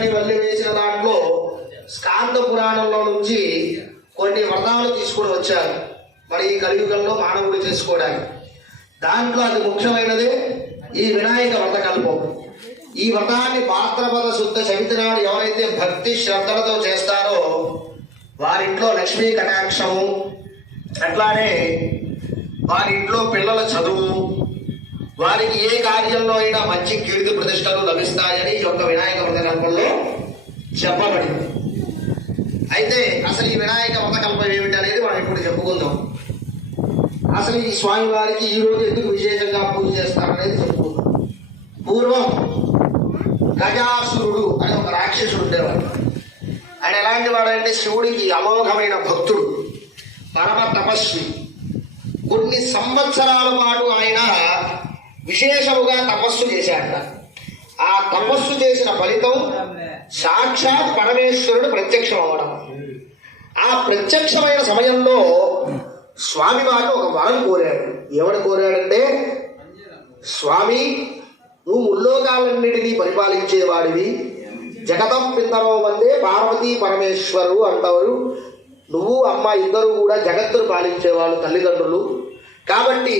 వ్రతాన్ని వల్లి వేసిన దాంట్లో స్కాంద పురాణంలో నుంచి కొన్ని వ్రతాలు తీసుకుని వచ్చారు మరి ఈ కలియుగంలో మానవుడు చేసుకోవడానికి. దాంట్లో అది ముఖ్యమైనదే ఈ వినాయక వ్రతకల్పం. ఈ వ్రతాన్ని భాద్రపద శుద్ధ చవితి నాడు ఎవరైతే భక్తి శ్రద్ధలతో చేస్తారో వారింట్లో లక్ష్మీ కటాక్షము, అట్లానే వారింట్లో పిల్లల చదువు, వారికి ఏ కార్యంలో అయినా మంచి కీర్తి ప్రతిష్టలు లభిస్తాయని ఈ యొక్క వినాయక వ్రతకల్పంలో చెప్పబడింది. అయితే అసలు ఈ వినాయక వ్రతకల్పం ఏమిటి అనేది మనం ఇప్పుడు చెప్పుకుందాం. అసలు ఈ స్వామి వారికి ఈ రోజు ఎందుకు విశేషంగా పూజ చేస్తారనేది చెప్పుకుందాం. పూర్వం గజాసురుడు అని ఒక రాక్షసుడు ఉండేవాడు. ఆయన ఎలాంటి వాడంటే శివుడికి అమోఘమైన భక్తుడు, పరమ తపస్వి. కొన్ని సంవత్సరాల పాటు ఆయన విశేషముగా తపస్సు చేశాడట. ఆ తపస్సు చేసిన ఫలితం సాక్షాత్ పరమేశ్వరుడు ప్రత్యక్షం అవ్వడం. ఆ ప్రత్యక్షమైన సమయంలో స్వామి వారు ఒక వరం కోరాడు. ఏమని కోరాడంటే, స్వామి నువ్వు ముల్లోకాలన్నిటినీ పరిపాలించేవాడివి, జగతం పిందరో వందే పార్వతీ పరమేశ్వరు అంటారు. నువ్వు అమ్మ ఇద్దరు కూడా జగత్తును పాలించేవాళ్ళు తల్లిదండ్రులు. కాబట్టి